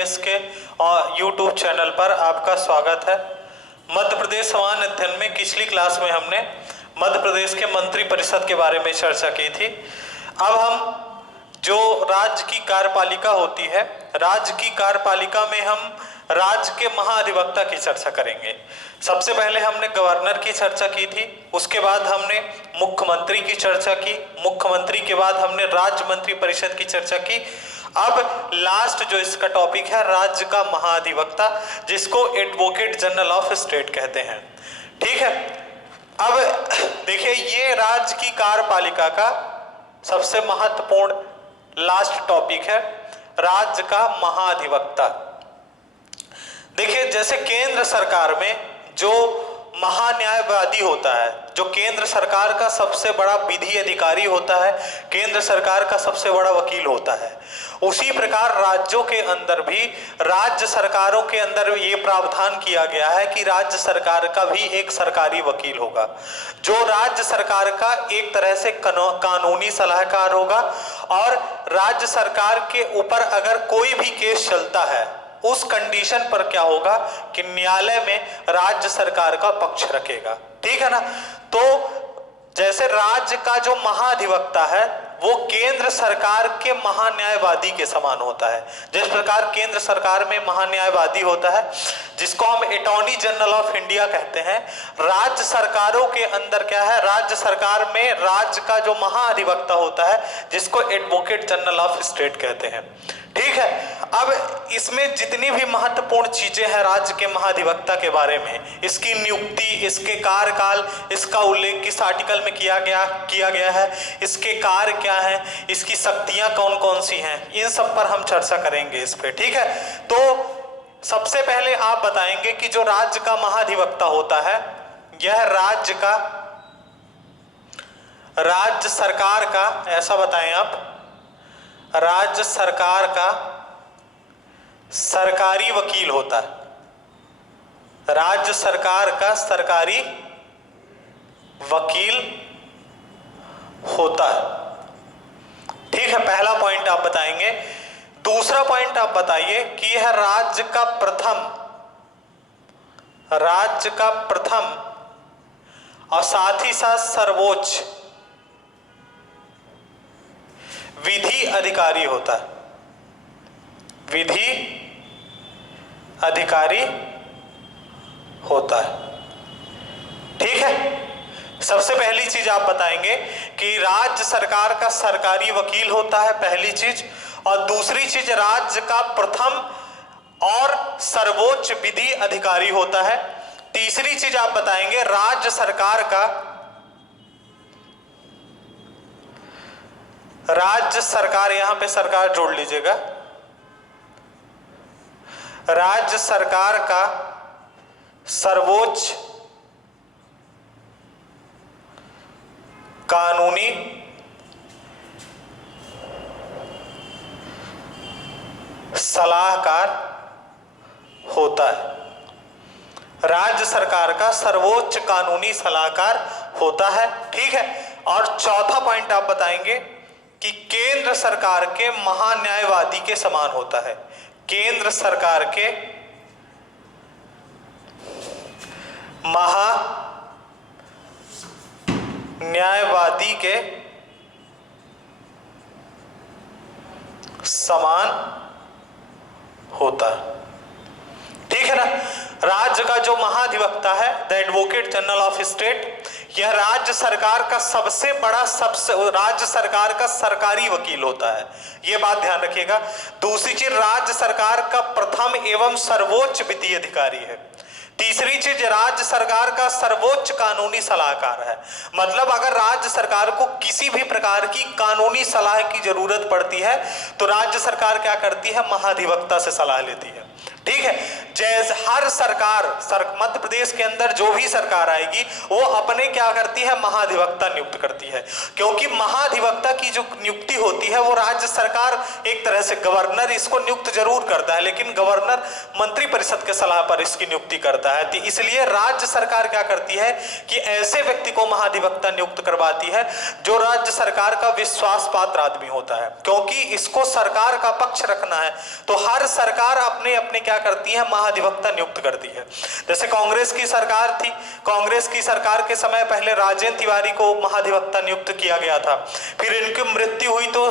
IAS के YouTube channel पर आपका स्वागत है। मध्य प्रदेश सामान्य अध्ययन में पिछली क्लास में हमने मध्य प्रदेश के मंत्री परिषद के बारे में चर्चा की थी। अब हम जो राज्य की कार्यपालिका होती है, राज्य की कार्यपालिका में हम राज्य के महाधिवक्ता की चर्चा करेंगे। सबसे पहले हमने गवर्नर की चर्चा की थी, उसके बाद हमने मुख्यमंत्री की चर्चा की, मुख्यमंत्री के बाद हमने राज्य मंत्री परिषद की चर्चा की। अब लास्ट जो इसका टॉपिक है राज्य का महाधिवक्ता, जिसको एडवोकेट जनरल ऑफ स्टेट कहते हैं। ठीक है, अब देखिए ये राज्य की कार्यपालिका का सबसे महत्वपूर्ण लास्ट टॉपिक है, राज्य का महाधिवक्ता। देखिए जैसे केंद्र सरकार में जो महान्यायवादी होता है, जो केंद्र सरकार का सबसे बड़ा विधि अधिकारी होता है, केंद्र सरकार का सबसे बड़ा वकील होता है, उसी प्रकार राज्यों के अंदर भी राज्य सरकारों के अंदर ये प्रावधान किया गया है कि राज्य सरकार का भी एक सरकारी वकील होगा, जो राज्य सरकार का एक तरह से कानूनी सलाहकार होगा। और राज्य सरकार के ऊपर अगर कोई भी केस चलता है, उस कंडीशन पर क्या होगा कि न्यायालय में राज्य सरकार का पक्ष रखेगा। ठीक है ना। तो जैसे राज्य का जो महाधिवक्ता है वो केंद्र सरकार के महान्यायवादी के समान होता है। जिस प्रकार केंद्र सरकार में महान्यायवादी होता है, जिसको हम अटॉर्नी जनरल ऑफ इंडिया कहते हैं, राज्य सरकारों के अंदर क्या है, राज्य सरकार में राज्य का जो महाधिवक्ता होता है, जिसको एडवोकेट जनरल ऑफ स्टेट कहते हैं। ठीक है, अब इसमें जितनी भी महत्वपूर्ण चीजें हैं राज्य के महाधिवक्ता के बारे में, इसकी नियुक्ति, इसके कार्यकाल, इसका उल्लेख किस आर्टिकल में किया गया है, इसके कार्य क्या है, इसकी शक्तियां कौन कौन सी हैं, इन सब पर हम चर्चा करेंगे इस पे। ठीक है, तो सबसे पहले आप बताएंगे कि जो राज्य का महाधिवक्ता होता है, यह राज्य सरकार का, ऐसा बताएं आप, राज्य सरकार का सरकारी वकील होता है, राज्य सरकार का सरकारी वकील होता है। ठीक है, पहला पॉइंट आप बताएंगे। दूसरा पॉइंट आप बताइए कि यह राज्य का प्रथम और साथ ही साथ सर्वोच्च विधि अधिकारी होता है, विधि अधिकारी होता है। ठीक है, सबसे पहली चीज आप बताएंगे कि राज्य सरकार का सरकारी वकील होता है, पहली चीज। और दूसरी चीज, राज्य का प्रथम और सर्वोच्च विधि अधिकारी होता है। तीसरी चीज आप बताएंगे, राज्य सरकार का, राज्य सरकार, यहां पे सरकार जोड़ लीजिएगा, राज्य सरकार का सर्वोच्च कानूनी सलाहकार होता है, राज्य सरकार का सर्वोच्च कानूनी सलाहकार होता है। ठीक है, और चौथा पॉइंट आप बताएंगे कि केंद्र सरकार के महान्यायवादी के समान होता है, केंद्र सरकार के महान्यायवादी के समान होता है। ठीक है ना। राज्य का जो महाधिवक्ता है, the advocate general of state, यह राज्य सरकार का सबसे बड़ा, राज्य सरकार का सरकारी वकील होता है, यह बात ध्यान रखिएगा। दूसरी चीज, राज्य सरकार का प्रथम एवं सर्वोच्च विधि अधिकारी है। तीसरी चीज, राज्य सरकार का सर्वोच्च कानूनी सलाहकार है। मतलब अगर राज्य सरकार को किसी भी प्रकार की कानूनी सलाह की जरूरत पड़ती है तो राज्य सरकार क्या करती है, महाधिवक्ता से सलाह लेती है। ठीक है। जैसे हर सरकार मध्य प्रदेश के अंदर जो भी सरकार आएगी वो अपने क्या करती है, महाधिवक्ता नियुक्त करती है, क्योंकि महाधिवक्ता की जो नियुक्ति होती है वो राज्य सरकार एक तरह से गवर्नर इसको नियुक्त जरूर करता है, लेकिन गवर्नर मंत्री परिषद के सलाह पर इसकी नियुक्ति करता है। तो इसलिए राज्य सरकार क्या करती है कि ऐसे व्यक्ति को महाधिवक्ता नियुक्त करवाती है जो राज्य सरकार का विश्वास पात्र आदमी होता है, क्योंकि इसको सरकार का पक्ष रखना है। तो हर सरकार अपने अपने क्या करती है, महाधिवक्ता नियुक्त करती है। जैसे कांग्रेस की सरकार थी, कांग्रेस की सरकार के समय पहले राजेंद्र तिवारी को महाधिवक्ता नियुक्त किया गया था, फिर इनकी मृत्यु हुई तो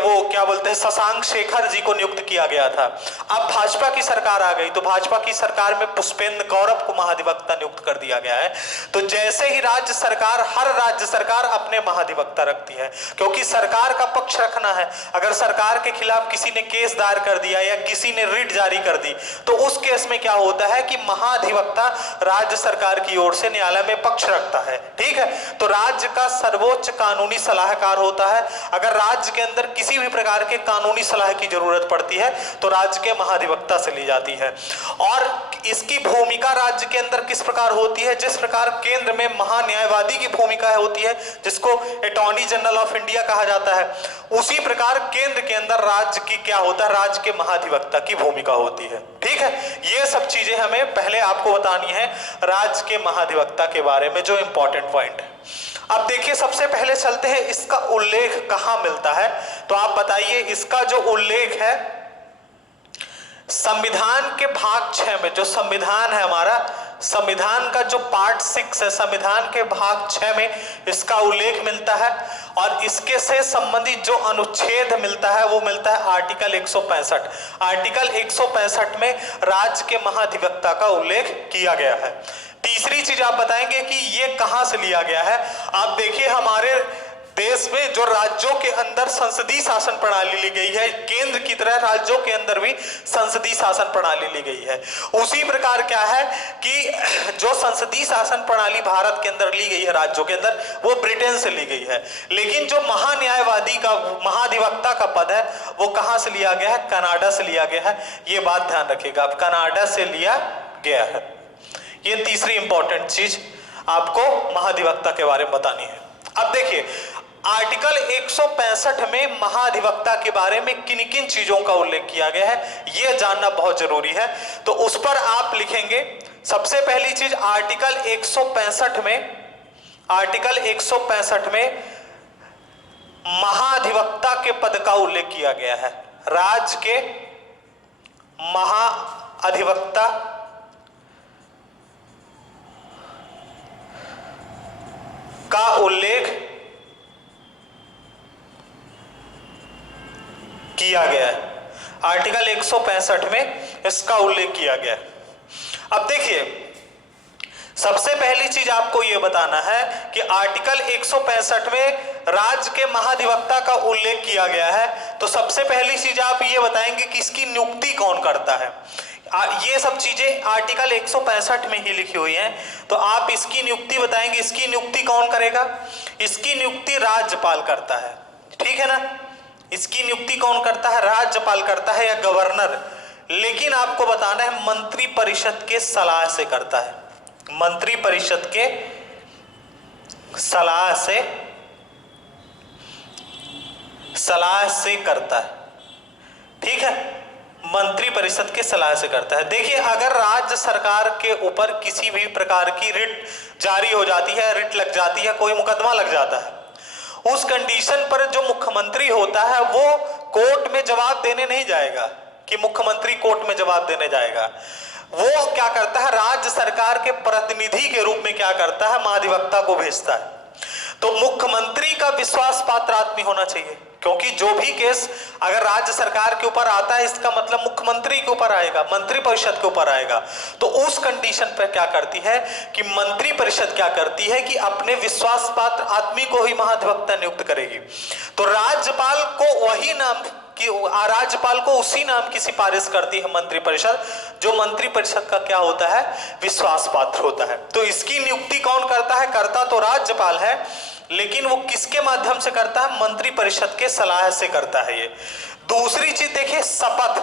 वो क्या बोलते हैं, शशांक शेखर जी को नियुक्त किया गया था। अब भाजपा की सरकार आ गई तो भाजपा की सरकार में पुष्पेंद्र गौरव को महाधिवक्ता नियुक्त कर दिया गया है। तो जैसे ही राज्य सरकार, हर राज्य सरकार अपने महाधिवक्ता रखती है, क्योंकि सरकार का पक्ष रखना है। अगर सरकार के खिलाफ किसी ने केस दायर कर दिया या किसी ने रिट जारी कर दी तो उस केस में क्या होता है कि महाधिवक्ता राज्य सरकार की ओर से न्यायालय में पक्ष रखता है। ठीक है, तो राज्य का सर्वोच्च कानूनी सलाहकार होता है। अगर राज्य के अंदर किसी भी प्रकार के कानूनी सलाह की जरूरत पड़ती है तो राज्य के महाधिवक्ता से ली जाती है। और इसकी भूमिका राज्य के अंदर किस प्रकार होती है, जिस प्रकार केंद्र में महान्यायवादी की भूमिका होती है जिसको अटॉर्नी जनरल ऑफ इंडिया कहा जाता है, उसी प्रकार केंद्र के अंदर राज्य की क्या होता है, राज्य के महाधिवक्ता की भूमिका होती है। ठीक है, ये सब चीजें हमें पहले आपको बतानी है राज्य के महाधिवक्ता के बारे में, जो इंपॉर्टेंट पॉइंट है। अब देखिए, सबसे पहले चलते हैं इसका उल्लेख कहां मिलता है। तो आप बताइए, इसका जो उल्लेख है संविधान के भाग 6 में, जो संविधान है हमारा, संविधान का जो पार्ट 6 है, संविधान के भाग 6 में इसका उल्लेख मिलता है। और इसके से संबंधित जो अनुच्छेद मिलता है वो मिलता है आर्टिकल 165। आर्टिकल 165 में राज्य के महाधिवक्ता का उल्लेख किया गया है। तीसरी चीज आप बताएंगे कि ये कहां से लिया गया है। आप देखिए, हमारे देश में जो राज्यों के अंदर संसदीय शासन प्रणाली ली गई है, केंद्र की तरह राज्यों के अंदर भी संसदीय शासन प्रणाली ली गई है। उसी प्रकार क्या है कि जो संसदीय शासन प्रणाली भारत के अंदर ली गई है राज्यों के अंदर, वो ब्रिटेन से ली गई है। लेकिन जो महान्यायवादी का, महाधिवक्ता का पद है वो कहां से लिया गया है, कनाडा से लिया गया है। ये बात ध्यान रखिएगा, अब कनाडा से लिया गया है। ये तीसरी इंपॉर्टेंट चीज आपको महाधिवक्ता के बारे में बतानी है। अब देखिए, आर्टिकल 165 में महाधिवक्ता के बारे में किन किन चीजों का उल्लेख किया गया है यह जानना बहुत जरूरी है। तो उस पर आप लिखेंगे, सबसे पहली चीज आर्टिकल 165 में, आर्टिकल 165 में महाधिवक्ता के पद का उल्लेख किया गया है। राज्य के महाधिवक्ता का उल्लेख किया गया है। आर्टिकल 165 में इसका उल्लेख किया गया है। अब देखिए, सबसे पहली चीज आपको यह बताना है कि आर्टिकल 165 में राज्य के महाधिवक्ता का उल्लेख किया गया है। तो सबसे पहली चीज आप ये बताएंगे कि इसकी नियुक्ति कौन करता है। ये सब चीजें आर्टिकल 165 में ही लिखी हुई हैं। तो आप इसकी नियुक्ति बताएंगे, इसकी नियुक्ति कौन करेगा, इसकी नियुक्ति राज्यपाल करता है। ठीक है ना, इसकी नियुक्ति कौन करता है, राज्यपाल करता है या गवर्नर। लेकिन आपको बताना है मंत्री परिषद के सलाह से करता है, मंत्री परिषद के सलाह से करता है। ठीक है, मंत्री परिषद के सलाह से करता है। देखिए, अगर राज्य सरकार के ऊपर किसी भी प्रकार की रिट जारी हो जाती है, रिट लग जाती है, कोई मुकदमा लग जाता है, उस कंडीशन पर जो मुख्यमंत्री होता है वो कोर्ट में जवाब देने नहीं जाएगा कि मुख्यमंत्री कोर्ट में जवाब देने जाएगा। वो क्या करता है, राज्य सरकार के प्रतिनिधि के रूप में क्या करता है, महाधिवक्ता को भेजता है। तो मुख्यमंत्री का विश्वास पात्र आदमी होना चाहिए, क्योंकि जो भी केस अगर राज्य सरकार के ऊपर आता है इसका मतलब मुख्यमंत्री के ऊपर आएगा, मंत्री परिषद के ऊपर आएगा। तो उस कंडीशन पर क्या करती है कि मंत्री परिषद क्या करती है कि अपने विश्वास पात्र आदमी को ही महाधिवक्ता नियुक्त करेगी। तो राज्यपाल को वही नाम कि राज्यपाल को उसी नाम की सिफारिश करती है मंत्री परिषद, जो मंत्री परिषद का क्या होता है, विश्वास पात्र होता है। तो इसकी नियुक्ति कौन करता है, करता तो राज्यपाल है, लेकिन वो किसके माध्यम से करता है, मंत्री परिषद के सलाह से करता है। ये दूसरी चीज देखिए, शपथ।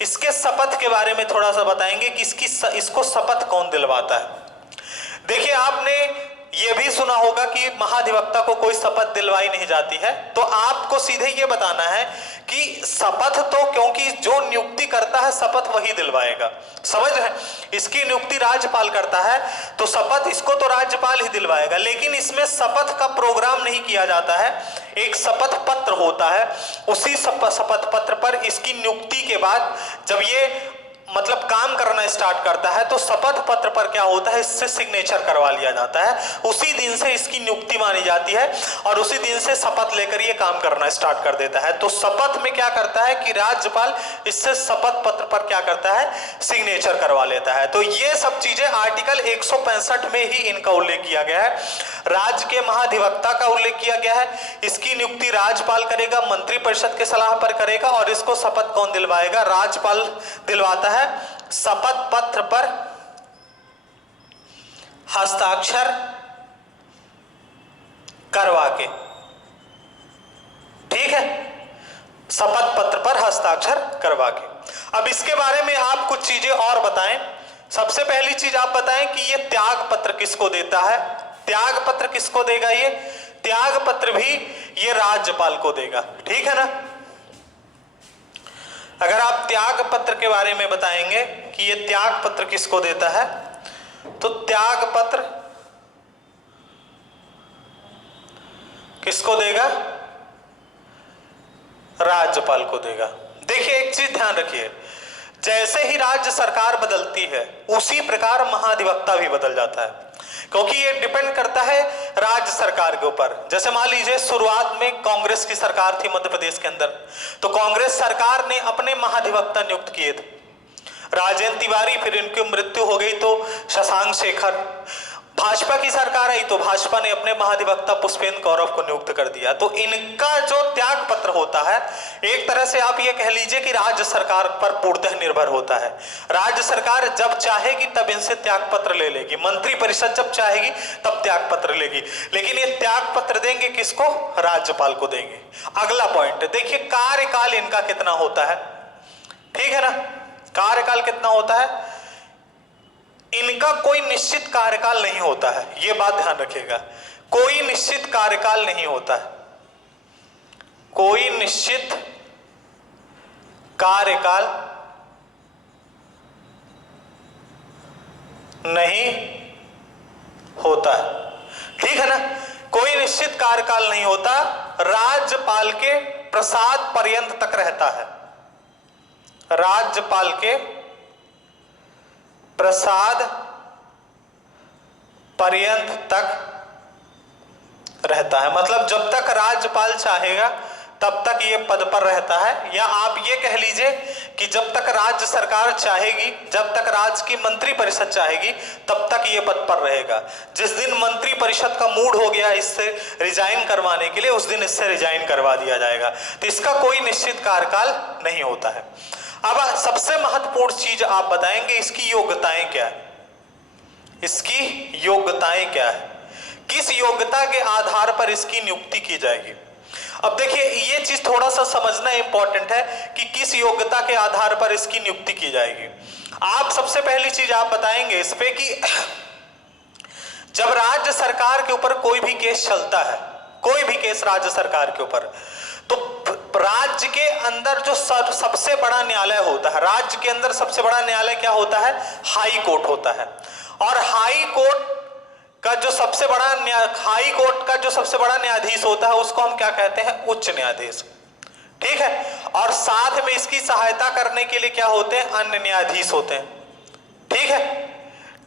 इसके शपथ के बारे में थोड़ा सा बताएंगे कि इसको शपथ कौन दिलवाता है। देखिए, आपने ये भी सुना होगा कि महाधिवक्ता को कोई शपथ दिलवाई नहीं जाती है, तो आपको सीधे ये बताना है कि शपथ तो क्योंकि जो नियुक्ति करता है शपथ वही दिलवाएगा, समझ रहे हैं। इसकी नियुक्ति राज्यपाल करता है तो शपथ इसको तो राज्यपाल ही दिलवाएगा, लेकिन इसमें शपथ का प्रोग्राम नहीं किया जाता है। एक शपथ पत्र होता है, उसी शपथ पत्र पर इसकी नियुक्ति के बाद जब ये मतलब काम करना स्टार्ट करता है तो शपथ पत्र पर क्या होता है, इससे सिग्नेचर करवा लिया जाता है। उसी दिन से इसकी नियुक्ति मानी जाती है और उसी दिन से शपथ लेकर ये काम करना स्टार्ट कर देता है। तो शपथ में क्या करता है कि राज्यपाल इससे शपथ पत्र पर क्या करता है, सिग्नेचर करवा लेता है। तो ये सब चीजें आर्टिकल 165 में ही इनका उल्लेख किया गया है। राज्य के महाधिवक्ता का उल्लेख किया गया है, इसकी नियुक्ति राज्यपाल करेगा, मंत्रिपरिषद के सलाह पर करेगा, और इसको शपथ कौन दिलवाएगा, राज्यपाल दिलवाता है शपथ पत्र पर हस्ताक्षर करवा के। ठीक है, शपथ पत्र पर हस्ताक्षर करवा के। अब इसके बारे में आप कुछ चीजें और बताएं। सबसे पहली चीज आप बताएं कि ये त्याग पत्र किसको देता है। त्याग पत्र किसको देगा, ये त्याग पत्र भी ये राज्यपाल को देगा। ठीक है ना। अगर आप त्याग पत्र के बारे में बताएंगे कि ये त्याग पत्र किसको देता है, तो त्याग पत्र किसको देगा, राज्यपाल को देगा। देखिए, एक चीज ध्यान रखिए, जैसे ही राज्य सरकार बदलती है उसी प्रकार महाधिवक्ता भी बदल जाता है, क्योंकि ये डिपेंड करता है राज्य सरकार के ऊपर। जैसे मान लीजिए शुरुआत में कांग्रेस की सरकार थी मध्य प्रदेश के अंदर, तो कांग्रेस सरकार ने अपने महाधिवक्ता नियुक्त किए थे, राजेंद्र तिवारी, फिर इनकी मृत्यु हो गई तो शशांक शेखर। भाजपा की सरकार आई तो भाजपा ने अपने महाधिवक्ता पुष्पेंद्र गौरव को नियुक्त कर दिया। तो इनका जो त्याग पत्र होता है, एक तरह से आप ये कह लीजिए कि राज्य सरकार पर पूर्णतः निर्भर होता है। राज्य सरकार जब चाहेगी तब इनसे त्याग पत्र ले लेगी, मंत्रिपरिषद जब चाहेगी तब त्याग पत्र लेगी, लेकिन ये त्याग पत्र देंगे किसको, राज्यपाल को देंगे। अगला पॉइंट देखिए, कार्यकाल इनका कितना होता है। ठीक है ना, कार्यकाल कितना होता है, इनका कोई निश्चित कार्यकाल नहीं होता है, यह बात ध्यान रखिएगा। कोई निश्चित कार्यकाल नहीं होता है, कोई निश्चित कार्यकाल नहीं होता है। ठीक है ना, कोई निश्चित कार्यकाल नहीं होता, राज्यपाल के प्रसाद पर्यंत तक रहता है, राज्यपाल के प्रसाद पर्यंत तक रहता है। मतलब जब तक राज्यपाल चाहेगा तब तक ये पद पर रहता है, या आप ये कह लीजिए कि जब तक राज्य सरकार चाहेगी, जब तक राज्य की मंत्रिपरिषद चाहेगी तब तक ये पद पर रहेगा। जिस दिन मंत्रिपरिषद का मूड हो गया इससे रिजाइन करवाने के लिए, उस दिन इससे रिजाइन करवा दिया जाएगा। तो इसका कोई निश्चित कार्यकाल नहीं होता है। अब सबसे महत्वपूर्ण चीज आप बताएंगे, इसकी योग्यताएं क्या है, इसकी योग्यताएं क्या है, किस योग्यता के आधार पर इसकी नियुक्ति की जाएगी। अब देखिए, ये चीज थोड़ा सा समझना इंपॉर्टेंट है कि किस योग्यता के आधार पर इसकी नियुक्ति की जाएगी। आप सबसे पहली चीज आप बताएंगे इस पे कि जब राज्य सरकार के ऊपर कोई भी केस चलता है, कोई भी केस राज्य सरकार के ऊपर, तो राज्य के अंदर जो सबसे बड़ा न्यायालय होता है, राज्य के अंदर सबसे बड़ा न्यायालय क्या होता है, हाई कोर्ट होता है। और हाई कोर्ट का जो सबसे बड़ा न्यायाधीश होता है उसको हम क्या कहते हैं, उच्च न्यायाधीश। ठीक है, और साथ में इसकी सहायता करने के लिए क्या होते हैं, अन्य न्यायाधीश होते हैं। ठीक है,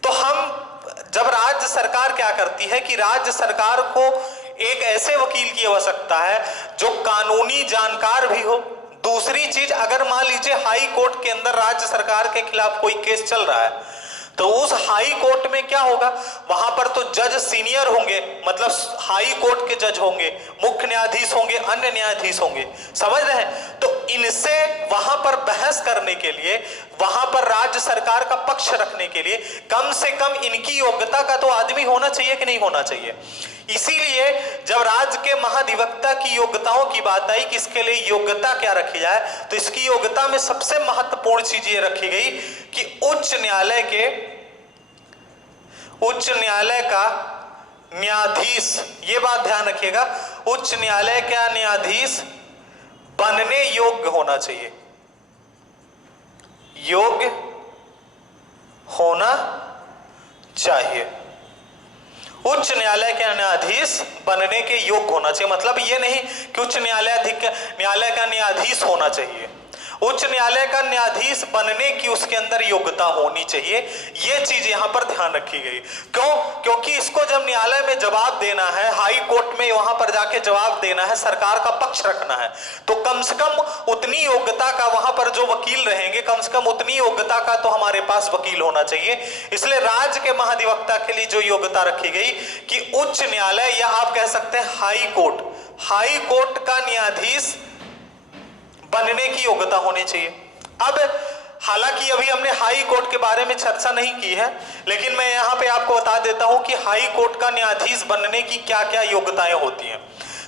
तो हम जब राज्य सरकार क्या करती है कि राज्य सरकार को एक ऐसे वकील की आवश्यकता है जो कानूनी जानकार भी हो। दूसरी चीज, अगर मान लीजिए हाई कोर्ट के अंदर राज्य सरकार के खिलाफ कोई केस चल रहा है तो उस हाई कोर्ट में क्या होगा, वहां पर तो जज सीनियर होंगे, मतलब हाई कोर्ट के जज होंगे, मुख्य न्यायाधीश होंगे, अन्य न्यायाधीश होंगे, समझ रहे हैं। तो इनसे वहां पर बहस करने के लिए, वहां पर राज्य सरकार का पक्ष रखने के लिए कम से कम इनकी योग्यता का तो आदमी होना चाहिए कि नहीं होना चाहिए। इसीलिए जब राज्य के महाधिवक्ता की योग्यताओं की बात आई कि इसके लिए योग्यता क्या रखी जाए, तो इसकी योग्यता में सबसे महत्वपूर्ण चीज ये रखी गई कि उच्च न्यायालय का न्यायाधीश, ये बात ध्यान रखिएगा, उच्च न्यायालय का न्यायाधीश बनने योग्य होना चाहिए, योग्य होना चाहिए। उच्च न्यायालय के न्यायाधीश बनने के योग्य होना चाहिए, मतलब ये नहीं कि उच्च न्यायालय का न्यायाधीश होना चाहिए, उच्च न्यायालय का न्यायाधीश बनने की उसके अंदर योग्यता होनी चाहिए। ये चीज यहां पर ध्यान रखी गई। क्यों? क्योंकि इसको जब न्यायालय में जवाब देना है, हाई कोर्ट में वहां पर जाके जवाब देना है, सरकार का पक्ष रखना है, तो कम से कम उतनी योग्यता का वहां पर जो वकील रहेंगे, कम से कम उतनी योग्यता का तो हमारे पास वकील होना चाहिए। इसलिए राज्य के महाधिवक्ता के लिए जो योग्यता रखी गई कि उच्च न्यायालय या आप कह सकते हैं हाई कोर्ट का न्यायाधीश बनने की योग्यता होनी चाहिए। अब हालांकि अभी हमने हाई कोर्ट के बारे में चर्चा नहीं की है, लेकिन मैं यहां पे आपको बता देता हूं कि हाई कोर्ट का न्यायाधीश बनने की क्या क्या योग्यताएं होती हैं।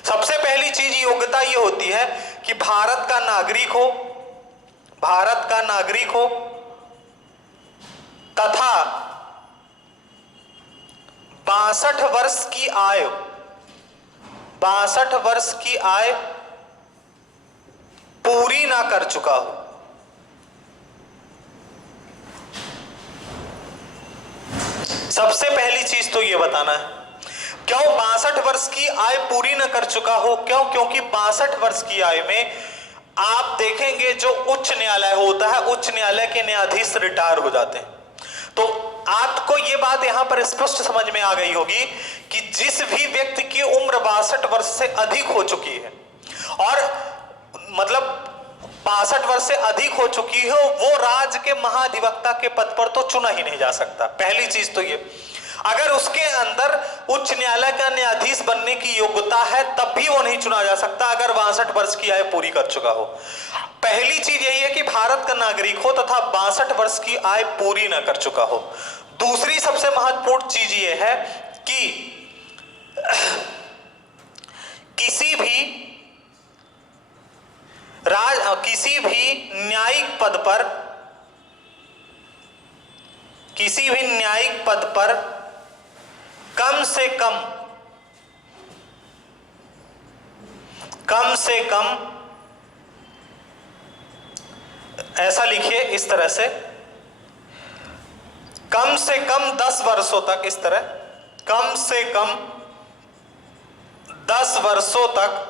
सबसे पहली चीज योग्यता ये होती है कि भारत का नागरिक हो तथा 62 वर्ष की आयु पूरी ना कर चुका हो। सबसे पहली चीज तो ये बताना है। क्यों 62 वर्ष की आयु पूरी ना कर चुका हो? क्यों? क्योंकि 62 वर्ष की आयु में आप देखेंगे जो उच्च न्यायालय होता है, उच्च न्यायालय के न्यायाधीश रिटायर हो जाते हैं। तो आपको ये बात यहां पर स्पष्ट समझ में आ गई होगी कि जिस भी व्यक्ति की उम्र 62 वर्ष से अधिक हो चुकी है, और मतलब 62 वर्ष से अधिक हो चुकी हो, वो राज्य के महाधिवक्ता के पद पर तो चुना ही नहीं जा सकता। पहली चीज तो ये, अगर उसके अंदर उच्च न्यायालय का न्यायाधीश बनने की योग्यता है तब भी वो नहीं चुना जा सकता अगर 62 वर्ष की आयु पूरी कर चुका हो। पहली चीज यही है कि भारत का नागरिक हो तथा 62 वर्ष की आयु पूरी न कर चुका हो। दूसरी सबसे महत्वपूर्ण चीज ये है कि किसी भी न्यायिक पद पर कम से कम ऐसा लिखिए इस तरह से, कम से कम 10 वर्षों तक, इस तरह कम से कम 10 वर्षों तक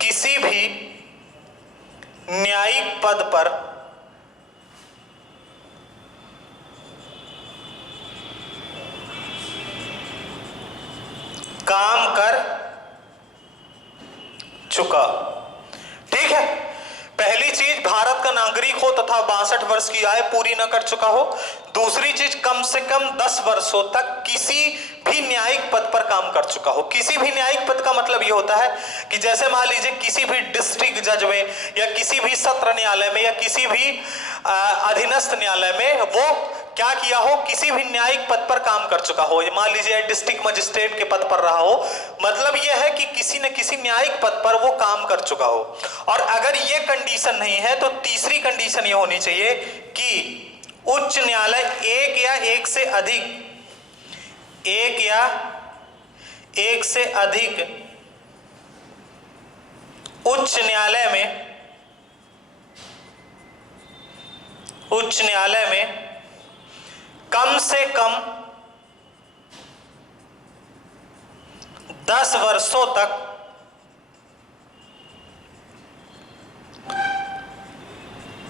किसी भी न्यायिक पद पर काम कर चुका। ठीक है, पहली चीज भारत का नागरिक हो तथा 62 वर्ष की आयु पूरी न कर चुका हो। दूसरी चीज कम से कम 10 वर्षों तक किसी भी न्यायिक पद पर काम कर चुका हो। किसी भी न्यायिक पद का मतलब यह होता है कि जैसे मान लीजिए किसी भी डिस्ट्रिक्ट जज में या किसी भी सत्र न्यायालय में या किसी भी अधीनस्थ न्यायालय में वो क्या किया हो, किसी भी न्यायिक पद पर काम कर चुका हो। मान लीजिए डिस्ट्रिक्ट मजिस्ट्रेट के पद पर रहा हो, मतलब यह है कि किसी न किसी न्यायिक पद पर वो काम कर चुका हो। और अगर ये कंडीशन नहीं है तो तीसरी कंडीशन ये होनी चाहिए कि उच्च न्यायालय एक या एक से अधिक उच्च न्यायालय में कम से कम 10 वर्षों तक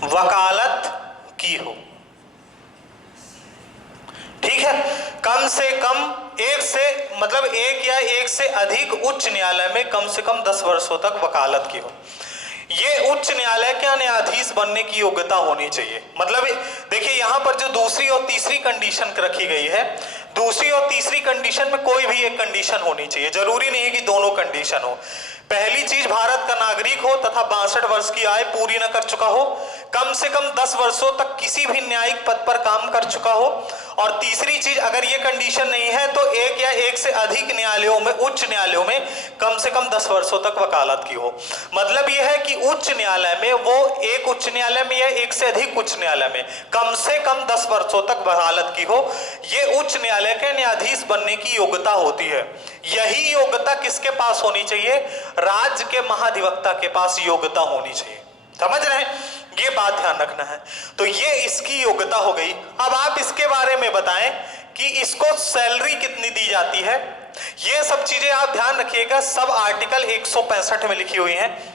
वकालत की हो। ठीक है, कम से कम एक या एक से अधिक उच्च न्यायालय में कम से कम 10 वर्षों तक वकालत की हो। ये उच्च न्यायालय का न्यायाधीश बनने की योग्यता होनी चाहिए। मतलब देखिए यहां पर जो दूसरी और तीसरी कंडीशन रखी गई है, दूसरी और तीसरी कंडीशन में कोई भी एक कंडीशन होनी चाहिए, जरूरी नहीं है कि दोनों कंडीशन हो। पहली चीज, भारत का नागरिक हो तथा 62 वर्ष की आयु पूरी न कर चुका हो, कम से कम 10 वर्षों तक किसी भी न्यायिक पद पर काम कर चुका हो, और तीसरी चीज, अगर ये कंडीशन नहीं है तो एक या एक से अधिक न्यायालयों में, उच्च न्यायालयों में कम से कम 10 वर्षों तक वकालत की हो। मतलब यह है कि उच्च न्यायालय में, वो एक उच्च न्यायालय में या एक से अधिक उच्च न्यायालय में कम से कम 10 वर्षों तक वकालत की हो, ये उच्च न्यायालय के न्यायाधीश बनने की योग्यता होती है। यही योग्यता किसके पास होनी चाहिए? राज्य के महाधिवक्ता के पास योग्यता होनी चाहिए। समझ रहे हैं? ये बात ध्यान रखना है। तो ये इसकी योग्यता हो गई। अब आप इसके बारे में बताएं कि इसको सैलरी कितनी दी जाती है। ये सब चीजें आप ध्यान रखिएगा, सब आर्टिकल 165 में लिखी हुई हैं।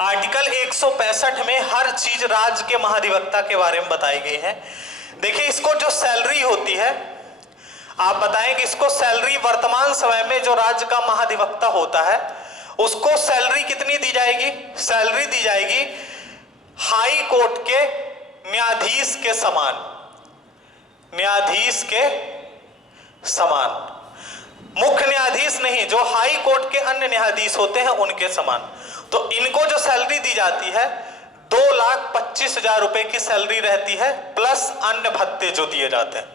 आर्टिकल 165 में हर चीज राज्य के महाधिवक्ता के बारे में बताई गई है। देखिए इसको जो सैलरी होती है, आप बताएं कि इसको सैलरी वर्तमान समय में जो राज्य का महाधिवक्ता होता है उसको सैलरी कितनी दी जाएगी? सैलरी दी जाएगी हाई कोर्ट के न्यायाधीश के समान, न्यायाधीश के समान, मुख्य न्यायाधीश नहीं, जो हाई कोर्ट के अन्य न्यायाधीश होते हैं उनके समान। तो इनको जो सैलरी दी जाती है 2,25,000 रुपए की सैलरी रहती है, प्लस अन्य भत्ते जो दिए जाते हैं।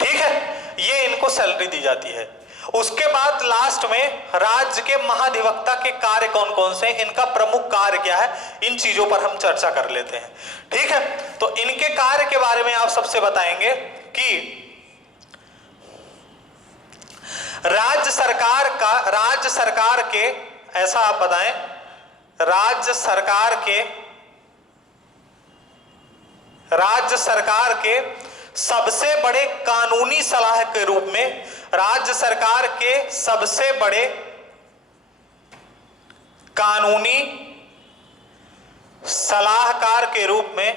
ठीक है, ये इनको सैलरी दी जाती है। उसके बाद लास्ट में राज्य के महाधिवक्ता के कार्य कौन कौन से, इनका प्रमुख कार्य क्या है, इन चीजों पर हम चर्चा कर लेते हैं। ठीक है, तो इनके कार्य के बारे में आप सबसे बताएंगे कि राज्य सरकार के ऐसा आप बताएं, राज्य सरकार के सबसे बड़े कानूनी सलाह के रूप में, राज्य सरकार के सबसे बड़े कानूनी सलाहकार के रूप में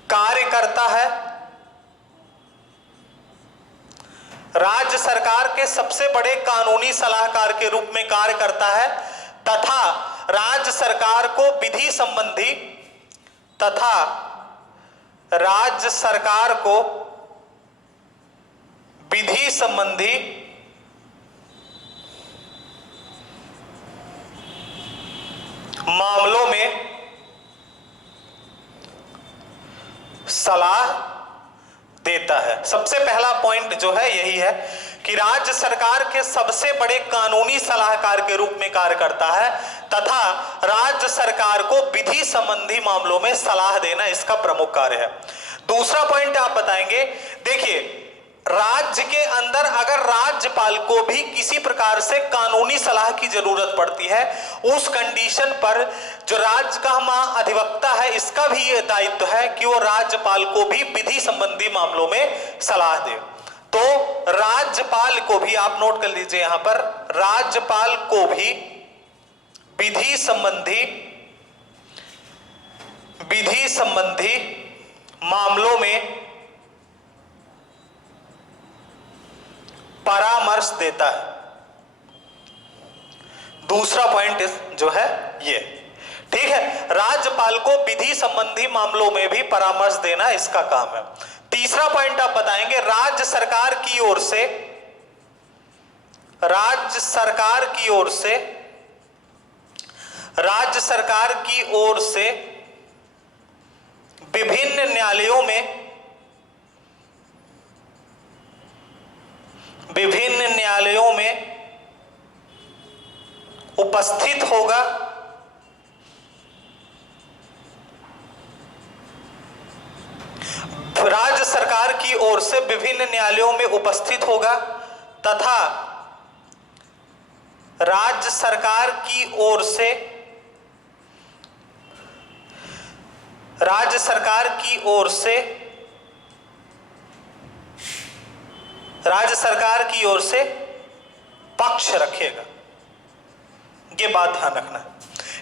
कार्य करता है। राज्य सरकार के सबसे बड़े कानूनी सलाहकार के रूप में कार्य करता है तथा राज्य सरकार को विधि संबंधी मामलों में सलाह देता है। सबसे पहला पॉइंट जो है यही है कि राज्य सरकार के सबसे बड़े कानूनी सलाहकार के रूप में कार्य करता है तथा राज्य सरकार को विधि संबंधी मामलों में सलाह देना इसका प्रमुख कार्य है। दूसरा पॉइंट आप बताएंगे, देखिए राज्य के अंदर अगर राज्यपाल को भी किसी प्रकार से कानूनी सलाह की जरूरत पड़ती है, उस कंडीशन पर जो राज्य का महाधिवक्ता है इसका भी यह दायित्व है कि वो राज्यपाल को भी विधि संबंधी मामलों में सलाह दे। तो राज्यपाल को भी, आप नोट कर लीजिए यहां पर, राज्यपाल को भी विधि संबंधी मामलों में परामर्श देता है। दूसरा पॉइंट जो है ये, ठीक है, राज्यपाल को विधि संबंधी मामलों में भी परामर्श देना इसका काम है। तीसरा पॉइंट आप बताएंगे, राज्य सरकार की ओर से विभिन्न न्यायालयों में उपस्थित होगा राज्य सरकार की ओर से विभिन्न न्यायालयों में उपस्थित होगा तथा राज्य सरकार की ओर से पक्ष रखेगा। ये बात ध्यान रखना है।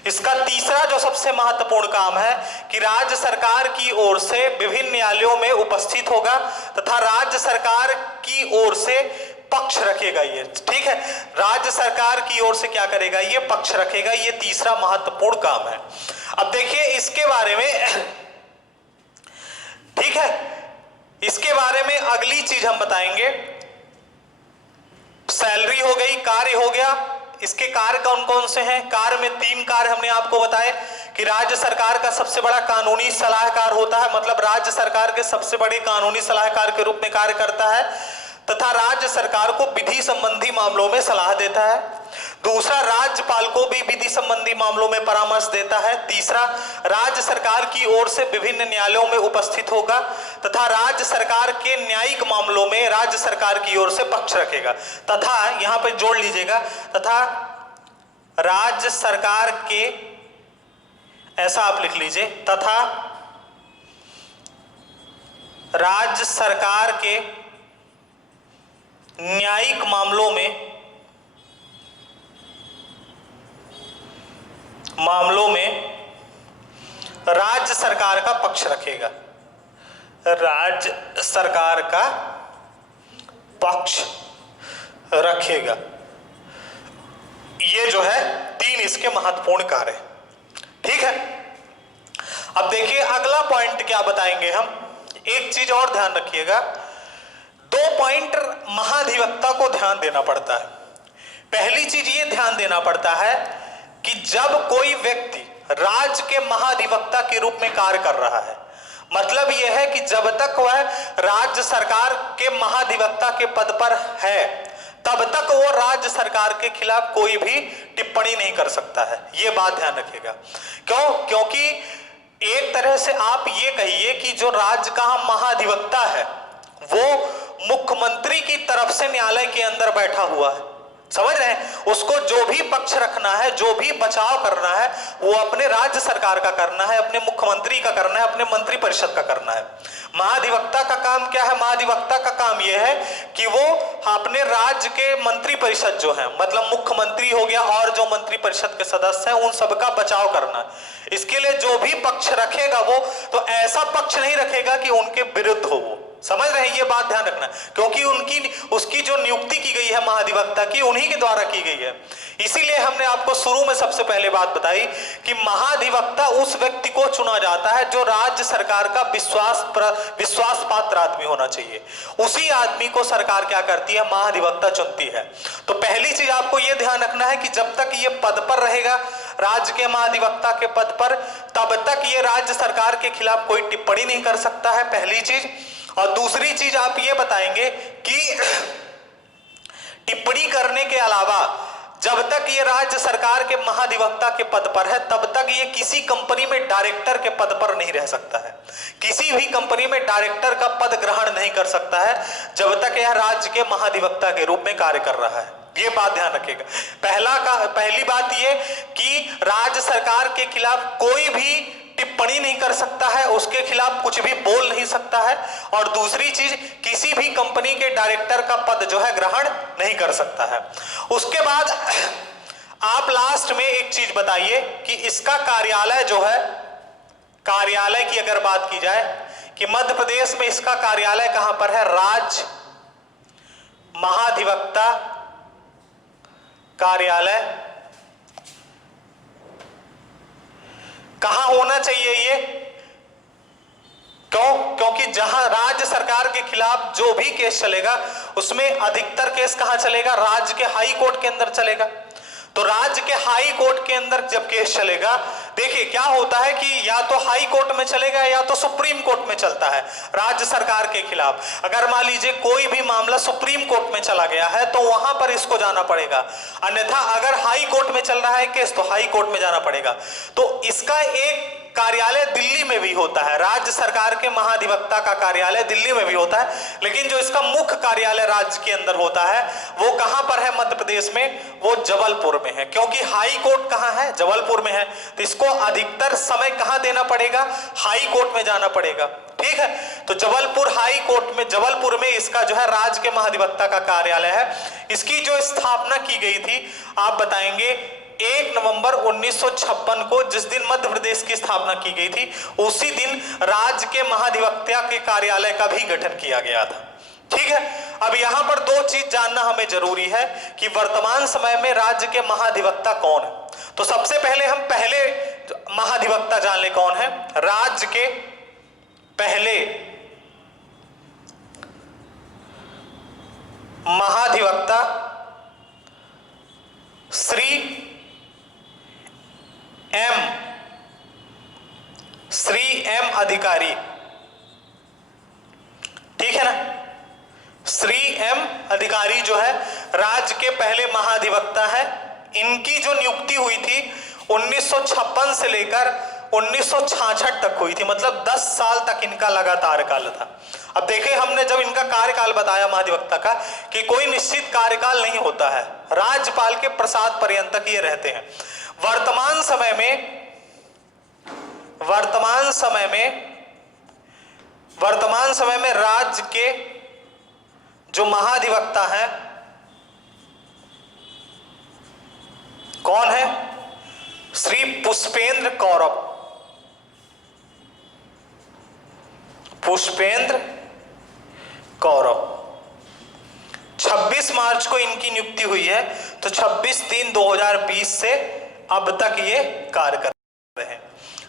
इसका तीसरा जो सबसे महत्वपूर्ण काम है कि राज्य सरकार की ओर से विभिन्न न्यायालयों में उपस्थित होगा तथा राज्य सरकार की ओर से पक्ष रखेगा। ये ठीक है, राज्य सरकार की ओर से क्या करेगा, ये पक्ष रखेगा। ये तीसरा महत्वपूर्ण काम है। अब देखिए इसके बारे में, ठीक है, इसके बारे में अगली चीज हम बताएंगे। सैलरी हो गई, कार्य हो गया। इसके कार्य कौन कौन से हैं? कार्य में 3 कार्य हमने आपको बताए कि राज्य सरकार का सबसे बड़ा कानूनी सलाहकार होता है, मतलब राज्य सरकार के सबसे बड़े कानूनी सलाहकार के रूप में कार्य करता है तथा राज्य सरकार को विधि संबंधी मामलों में सलाह देता है। दूसरा, राज्यपाल को भी विधि संबंधी मामलों में परामर्श देता है। तीसरा, राज्य सरकार की ओर से विभिन्न न्यायालयों में उपस्थित होगा तथा राज्य सरकार के न्यायिक मामलों में राज्य सरकार की ओर से पक्ष रखेगा। तथा यहां पर जोड़ लीजिएगा, तथा राज्य सरकार के, ऐसा आप लिख लीजिए, तथा राज्य सरकार के न्यायिक मामलों में राज्य सरकार का पक्ष रखेगा। राज्य सरकार का पक्ष रखेगा। ये जो है 3 इसके महत्वपूर्ण कार्य, ठीक है। अब देखिए अगला पॉइंट क्या बताएंगे हम। एक चीज और ध्यान रखिएगा, 2 पॉइंट महाधिवक्ता को ध्यान देना पड़ता है। पहली चीज ये ध्यान देना पड़ता है कि जब कोई व्यक्ति राज्य के महाधिवक्ता के रूप में कार्य कर रहा है, मतलब यह है कि जब तक वह राज्य सरकार के महाधिवक्ता के पद पर है तब तक वो राज्य सरकार के खिलाफ कोई भी टिप्पणी नहीं कर सकता है। ये बात ध्यान रखिएगा। क्यों? क्योंकि एक तरह से आप ये कहिए कि जो राज्य का महाधिवक्ता है वो मुख्यमंत्री की तरफ से न्यायालय के अंदर बैठा हुआ है, समझ रहे हैं। उसको जो भी पक्ष रखना है, जो भी बचाव करना है, वो अपने राज्य सरकार का करना है, अपने मुख्यमंत्री का करना है, अपने मंत्री परिषद का करना है। महाधिवक्ता का काम क्या है? महाधिवक्ता का काम यह है कि वो अपने राज्य के मंत्री परिषद जो है, मतलब मुख्यमंत्री हो गया और जो मंत्री परिषद के सदस्य हैं, उन सबका बचाव करना है। इसके लिए जो भी पक्ष रखेगा वो तो ऐसा पक्ष नहीं रखेगा कि उनके विरुद्ध हो वो, समझ रहे हैं। ये बात ध्यान रखना, क्योंकि उसकी जो नियुक्ति की गई है महाधिवक्ता की, उन्हीं के द्वारा की गई है। इसीलिए हमने आपको शुरू में सबसे पहले बात बताई कि महाधिवक्ता उस व्यक्ति को चुना जाता है जो राज्य सरकार का विश्वास पात्र आदमी होना चाहिए। उसी आदमी को सरकार क्या करती है? महाधिवक्ता चुनती है। तो पहली चीज आपको यह ध्यान रखना है कि जब तक ये पद पर रहेगा, राज्य के महाधिवक्ता के पद पर, तब तक ये राज्य सरकार के खिलाफ कोई टिप्पणी नहीं कर सकता है, पहली चीज। और दूसरी चीज आप ये बताएंगे कि टिप्पणी करने के अलावा जब तक ये राज्य सरकार के महाधिवक्ता के पद पर है तब तक ये किसी कंपनी में डायरेक्टर के पद पर नहीं रह सकता है। किसी भी कंपनी में डायरेक्टर का पद ग्रहण नहीं कर सकता है जब तक यह राज्य के महाधिवक्ता के रूप में कार्य कर रहा है। ये बात ध्यान रखिएगा। पहली बात ये कि राज्य सरकार के खिलाफ कोई भी टिप्पणी नहीं कर सकता है, उसके खिलाफ कुछ भी बोल नहीं सकता है। और दूसरी चीज, किसी भी कंपनी के डायरेक्टर का पद जो है ग्रहण नहीं कर सकता है। उसके बाद आप लास्ट में एक चीज बताइए कि इसका कार्यालय जो है, कार्यालय की अगर बात की जाए कि मध्य प्रदेश में इसका कार्यालय कहां पर है? राज्य महाधिवक्ता कार्यालय कहां होना चाहिए ये? क्यों? क्योंकि जहां राज्य सरकार के खिलाफ जो भी केस चलेगा उसमें अधिकतर केस कहां चलेगा? राज्य के हाई कोर्ट के अंदर चलेगा। तो राज्य के हाई कोर्ट के अंदर जब केस चलेगा, देखिए क्या होता है कि या तो हाई कोर्ट में चलेगा या तो सुप्रीम कोर्ट में चलता है राज्य सरकार के खिलाफ। अगर मान लीजिए कोई भी मामला सुप्रीम कोर्ट में चला गया है तो वहां पर इसको जाना पड़ेगा, अन्यथा अगर हाई कोर्ट में चल रहा है केस तो हाई कोर्ट में जाना पड़ेगा। तो इसका एक कार्यालय दिल्ली में भी होता है, राज्य सरकार के महाधिवक्ता का कार्यालय दिल्ली में भी होता है, लेकिन जो इसका मुख्य कार्यालय राज्य के अंदर होता है वो कहां पर है मध्य प्रदेश में? वो जबलपुर में है। क्योंकि हाई कोर्ट कहां है? जबलपुर में है। तो इसको अधिकतर समय कहां देना पड़ेगा? हाई कोर्ट में जाना पड़ेगा, ठीक है। तो जबलपुर हाई कोर्ट में, जबलपुर में इसका जो है राज्य के महाधिवक्ता का कार्यालय है। इसकी जो स्थापना की गई थी आप बताएंगे 1 नवंबर 1956 को जिस दिन मध्य प्रदेश की स्थापना की गई थी, उसी दिन राज्य के महाधिवक्ता के कार्यालय का भी गठन किया गया था। ठीक है, अब यहां पर दो चीज जानना हमें जरूरी है कि वर्तमान समय में राज्य के महाधिवक्ता कौन है। तो सबसे पहले हम पहले महाधिवक्ता जान ले कौन है। राज्य के पहले महाधिवक्ता श्री एम अधिकारी। ठीक है ना, श्री एम अधिकारी जो है राज्य के पहले महाधिवक्ता है। इनकी जो नियुक्ति हुई थी 1956 से लेकर 1966 तक हुई थी, मतलब 10 साल तक इनका लगातार काल था। अब देखें, हमने जब इनका कार्यकाल बताया महाधिवक्ता का कि कोई निश्चित कार्यकाल नहीं होता है, राज्यपाल के प्रसाद पर्यंत तक ये रहते हैं। वर्तमान समय में राज्य के जो महाधिवक्ता हैं कौन है? श्री पुष्पेंद्र कौरव। 26 मार्च को इनकी नियुक्ति हुई है, तो 26/3/2020 से अब तक ये कार्य कर रहे हैं।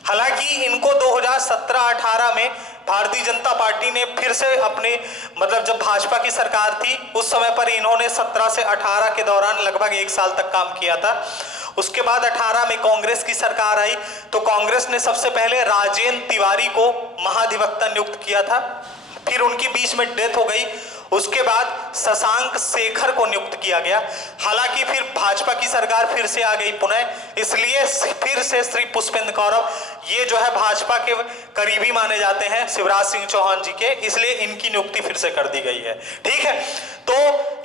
हालांकि इनको 2017-18 में भारतीय जनता पार्टी ने फिर से अपने, मतलब जब भाजपा की सरकार थी उस समय पर इन्होंने 17 से 18 के दौरान लगभग 1 साल तक काम किया था। उसके बाद 18 में कांग्रेस की सरकार आई, तो कांग्रेस ने सबसे पहले राजेंद्र तिवारी को महाधिवक्ता नियुक्त किया था, फिर उनकी बीच में डेथ हो गई। उसके बाद शशांक शेखर को नियुक्त किया गया। हालांकि फिर भाजपा की सरकार फिर से आ गई पुनः, इसलिए फिर से श्री पुष्पेंद्र कौरव ये जो है भाजपा के करीबी माने जाते हैं शिवराज सिंह चौहान जी के, इसलिए इनकी नियुक्ति फिर से कर दी गई है। ठीक है, तो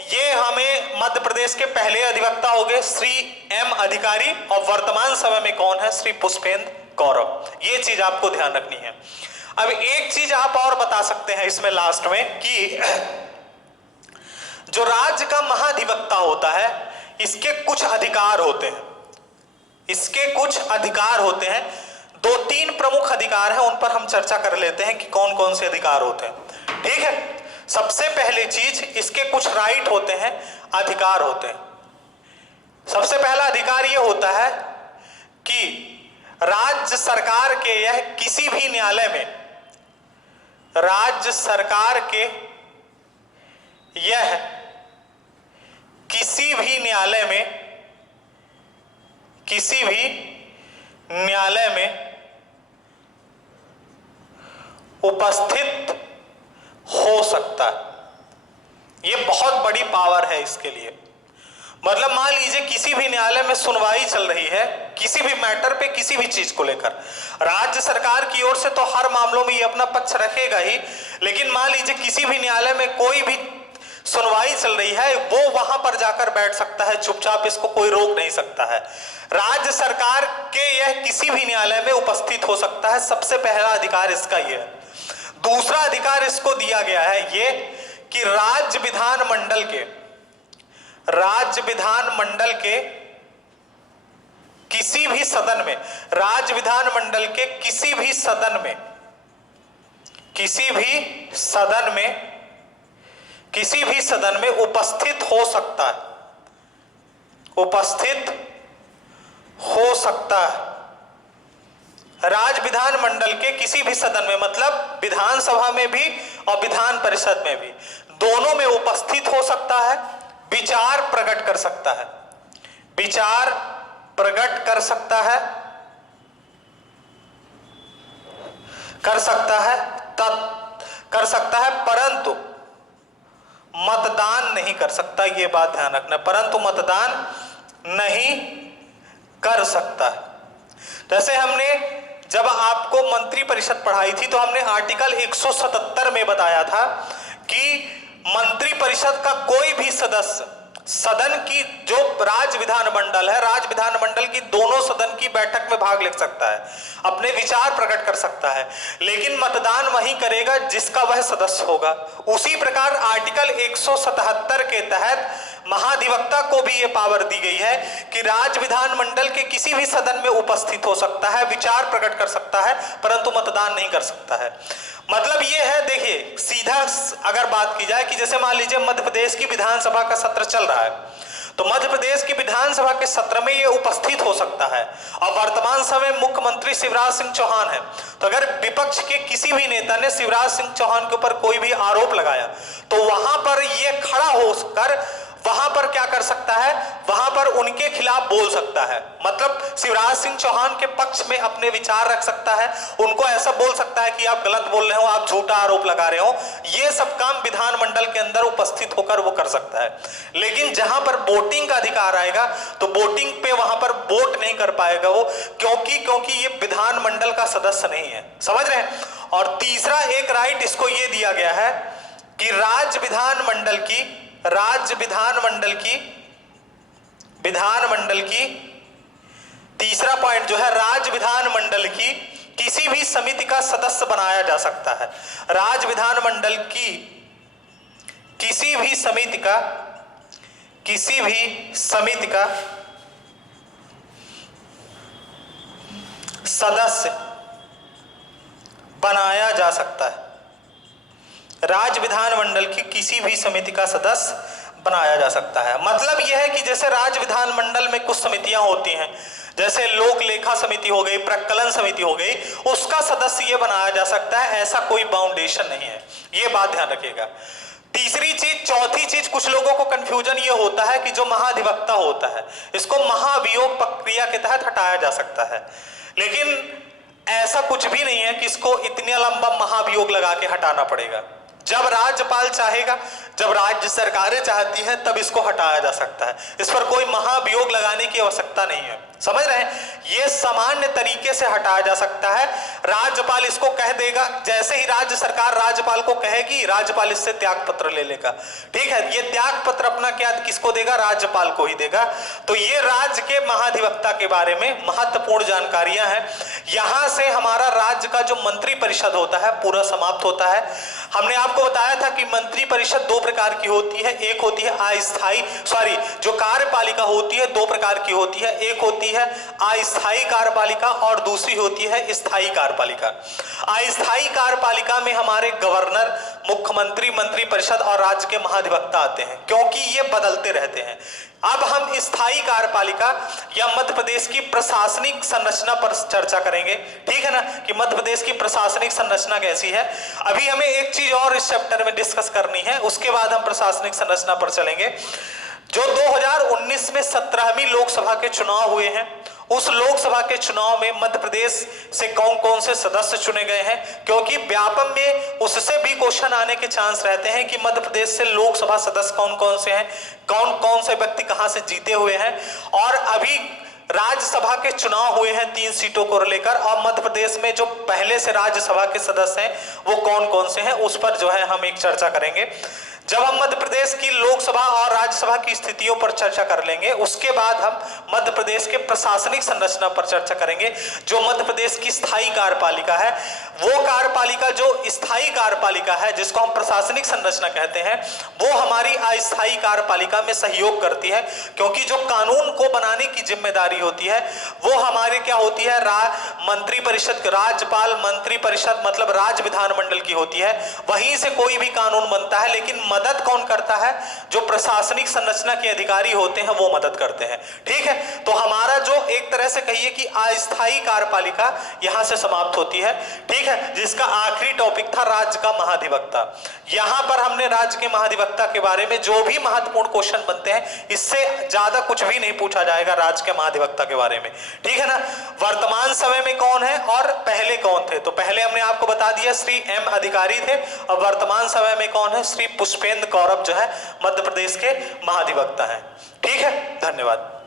ये हमें मध्य प्रदेश के पहले अधिवक्ता हो गए श्री एम अधिकारी, और वर्तमान समय में कौन है? श्री पुष्पेंद्र कौरव। ये चीज आपको ध्यान रखनी है। अब एक चीज आप और बता सकते हैं इसमें लास्ट में कि जो राज्य का महाधिवक्ता होता है इसके कुछ अधिकार होते हैं। 2-3 प्रमुख अधिकार हैं, उन पर हम चर्चा कर लेते हैं कि कौन कौन से अधिकार होते हैं। ठीक है, सबसे पहली चीज, इसके कुछ राइट होते हैं, अधिकार होते हैं। सबसे पहला अधिकार यह होता है कि राज्य सरकार के यह किसी भी न्यायालय में, राज्य सरकार के यह किसी भी न्यायालय में उपस्थित हो सकता है। यह बहुत बड़ी पावर है इसके लिए। मतलब मान लीजिए किसी भी न्यायालय में सुनवाई चल रही है किसी भी मैटर पे, किसी भी चीज को लेकर, राज्य सरकार की ओर से तो हर मामलों में ये अपना पक्ष रखेगा ही, लेकिन मान लीजिए किसी भी न्यायालय में कोई भी सुनवाई चल रही है, वो वहां पर जाकर बैठ सकता है चुपचाप, इसको कोई रोक नहीं सकता है। राज्य सरकार के यह किसी भी न्यायालय में उपस्थित हो सकता है, सबसे पहला अधिकार इसका यह है। दूसरा अधिकार इसको दिया गया है ये कि राज्य विधानमंडल के किसी भी सदन में, राज्य विधानमंडल के किसी भी सदन में उपस्थित हो सकता है। राज्य विधानमंडल के किसी भी सदन में, मतलब विधानसभा में भी और विधान परिषद में भी, दोनों में उपस्थित हो सकता है, विचार प्रकट कर सकता है, परंतु मतदान नहीं कर सकता। ये बात ध्यान रखना, परंतु मतदान नहीं कर सकता। जैसे हमने जब आपको मंत्री परिषद पढ़ाई थी तो हमने आर्टिकल 177 में बताया था कि मंत्री परिषद का कोई भी सदस्य सदन की जो राज्य विधानमंडल है, राज्य विधानमंडल की दोनों सदन की बैठक में भाग ले सकता है, अपने विचार प्रकट कर सकता है, लेकिन मतदान वही करेगा जिसका वह सदस्य होगा। उसी प्रकार आर्टिकल 177 के तहत महाधिवक्ता को भी ये पावर दी गई है कि राज्य विधानमंडल के किसी भी सदन में उपस्थित हो सकता है, विचार प्रकट कर सकता है, परंतु मतदान नहीं कर सकता है। मतलब ये है, देखिए सीधा अगर बात की जाए कि जैसे मान लीजिए मध्य प्रदेश की विधानसभा का सत्र चल रहा है, तो मध्य प्रदेश की विधानसभा के सत्र में ये उपस्थित हो सकता है। और वर्तमान समय मुख्यमंत्री शिवराज सिंह चौहान है, तो अगर विपक्ष के किसी भी नेता ने शिवराज सिंह चौहान के ऊपर कोई भी आरोप लगाया, तो वहां पर ये खड़ा होकर वहां पर क्या कर सकता है, वहां पर उनके खिलाफ बोल सकता है। मतलब शिवराज सिंह चौहान के पक्ष में अपने विचार रख सकता है, उनको ऐसा बोल सकता है कि आप गलत बोल रहे हो, आप झूठा आरोप लगा रहे हो। ये सब काम विधानमंडल के अंदर उपस्थित होकर वो कर सकता है। लेकिन जहां पर वोटिंग का अधिकार आएगा, तो वोटिंग पे वहां पर वोट नहीं कर पाएगा वो, क्योंकि ये विधानमंडल का सदस्य नहीं है। समझ रहे हैं। और तीसरा एक राइट इसको ये दिया गया है कि राज्य विधानमंडल की तीसरा पॉइंट जो है, राज्य विधानमंडल की किसी भी समिति का सदस्य बनाया जा सकता है। राज्य विधानमंडल की किसी भी समिति का सदस्य बनाया जा सकता है। राज्य विधानमंडल की किसी भी समिति का सदस्य बनाया जा सकता है। मतलब यह है कि जैसे राज्य विधानमंडल में कुछ समितियां होती हैं, जैसे लोक लेखा समिति हो गई, प्रकलन समिति हो गई, उसका सदस्य ये बनाया जा सकता है। ऐसा कोई बाउंडेशन नहीं है, ये बात ध्यान रखिएगा। तीसरी चीज, चौथी चीज, कुछ लोगों को कंफ्यूजन ये होता है कि जो महाधिवक्ता होता है, इसको महाभियोग प्रक्रिया के तहत हटाया जा सकता है। लेकिन ऐसा कुछ भी नहीं है कि इसको इतने लंबा महाभियोग लगा के हटाना पड़ेगा। जब राज्यपाल चाहेगा, जब राज्य सरकारें चाहती हैं, तब इसको हटाया जा सकता है। इस पर कोई महाभियोग लगाने की आवश्यकता नहीं है। समझ रहे हैं। ये सामान्य तरीके से हटाया जा सकता है। राज्यपाल इसको कह देगा, जैसे ही राज्य सरकार राज्यपाल को कहेगी, राज्यपाल इससे त्याग पत्र ले लेगा। ठीक है। ये त्याग पत्र अपना क्या किसको देगा, राज्यपाल को ही देगा। तो ये राज्य के महाधिवक्ता के बारे में महत्वपूर्ण जानकारियां हैं। यहां से हमारा राज्य का जो मंत्री परिषद होता है पूरा समाप्त होता है। हमने आपको बताया था कि मंत्री परिषद दो प्रकार की होती है। एक होती है अस्थायी, जो कार्यपालिका होती है दो प्रकार की होती है। एक होती है अस्थायी कार्यपालिका और दूसरी होती है स्थायी कार्यपालिका। अस्थायी कार्यपालिका में हमारे गवर्नर, मुख्यमंत्री, मंत्री परिषद और राज्य के महाधिवक्ता आते हैं, क्योंकि ये बदलते रहते हैं। अब हम स्थायी कार्यपालिका या मध्य प्रदेश की प्रशासनिक संरचना पर चर्चा करेंगे। ठीक है ना, कि मध्य प्रदेश की प्रशासनिक संरचना कैसी है। अभी हमें एक चीज और इस चैप्टर में डिस्कस करनी है, उसके बाद हम प्रशासनिक संरचना पर चलेंगे। जो 2019 में 17वीं लोकसभा के चुनाव हुए हैं, उस लोकसभा के चुनाव में मध्य प्रदेश से कौन कौन से सदस्य चुने गए हैं, क्योंकि व्यापम में उससे भी क्वेश्चन आने के चांस रहते हैं कि मध्य प्रदेश से लोकसभा सदस्य कौन कौन से हैं, कौन कौन से व्यक्ति कहां से जीते हुए हैं। और अभी राज्यसभा के चुनाव हुए हैं 3 सीटों को लेकर, और मध्य प्रदेश में जो पहले से राज्यसभा के सदस्य हैं वो कौन कौन से हैं, उस पर जो है हम एक चर्चा करेंगे। जब हम मध्य प्रदेश की लोकसभा और राज्यसभा की स्थितियों पर चर्चा कर लेंगे, उसके बाद हम मध्य प्रदेश के प्रशासनिक संरचना पर चर्चा करेंगे। जो मध्य प्रदेश की स्थायी कार्यपालिका है, वो कार्यपालिका जो स्थायी कार्यपालिका है, जिसको हम प्रशासनिक संरचना कहते हैं, वो हमारी अस्थायी कार्यपालिका में सहयोग करती है, क्योंकि जो कानून को बनाने की जिम्मेदारी होती है वो हमारे क्या होती है, मंत्री परिषद, राज्यपाल, मंत्री परिषद मतलब राज्य विधानमंडल की होती है। वहीं से कोई भी कानून बनता है, लेकिन मदद कौन करता है, जो प्रशासनिक संरचना के अधिकारी होते हैं वो मदद करते हैं। ठीक है। तो हमारा जो एक तरह से कहिए कि अस्थायी कार्यपालिका यहां से समाप्त होती है। ठीक है। जिसका आखिरी टॉपिक था राज्य का महाधिवक्ता। यहां पर हमने राज्य के महाधिवक्ता के बारे में जो भी महत्वपूर्ण क्वेश्चन बनते हैं, इससे ज्यादा कुछ भी नहीं पूछा जाएगा राज्य के महाधिवक्ता के बारे में। ठीक है ना। वर्तमान समय में कौन है और पहले कौन थे, तो पहले हमने आपको बता दिया श्री एम अधिकारी थे, और वर्तमान समय में कौन है, श्री पुष्पेंद्र कौरव जो है मध्य प्रदेश के महाधिवक्ता हैं। ठीक है। धन्यवाद।